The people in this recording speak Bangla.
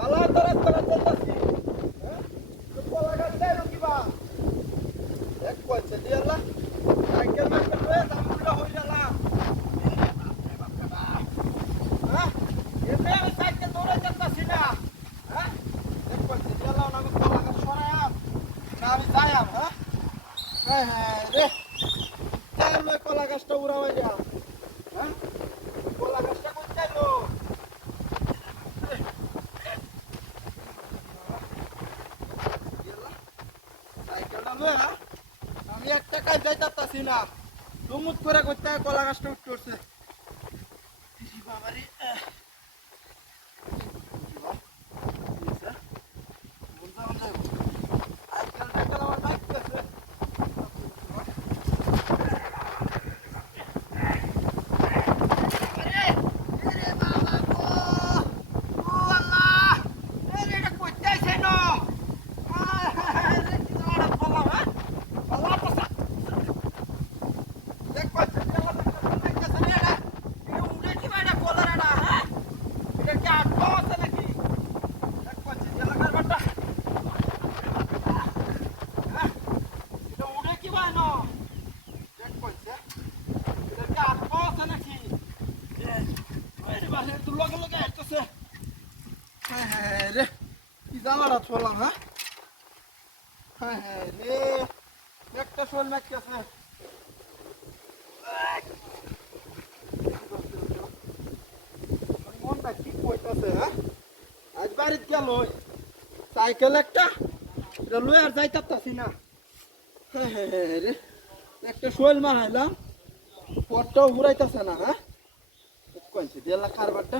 পালা তোরা তোরা চলতাছি হ্যাঁ তো কলা গাছ দেয় কিবা এক কইছে দিয়ালা সাইকেল মাইকেল লয়ে দামগুলো হই গেলা হ্যাঁ এতে আমি সাইকেল দৌড়ে চলতাছি না হ্যাঁ এক কইছে দিয়ালা না আমি কলা গাছ সরায়াম না আমি যায়াম হ্যাঁ হ্যাঁ হ্যাঁ রে চাইল কলা গাছটা উড়াওয়াই দিয়া হ্যাঁ কলা গাছটা কই চাইলো আমি একটা কাজ যাইতাছি না দুমুত করে করতে কলা গাছটা উঠতে উঠছে বাবারে রে কি জামাটা চলাম হ্যাঁ হ্যাঁ হ্যাঁ রে একটা শোল ম্যাকতেছে মনটা কি কইতাছে হ্যাঁ আজ বাড়িতে গেল সাইকেল একটা এটা লই আর যাইতাছি না হ্যাঁ হ্যাঁ হ্যাঁ রে একটা শোল মারাইলাম পরটাও ঘুরাইতেছে না হ্যাঁ কইছে দেলা কারবারটা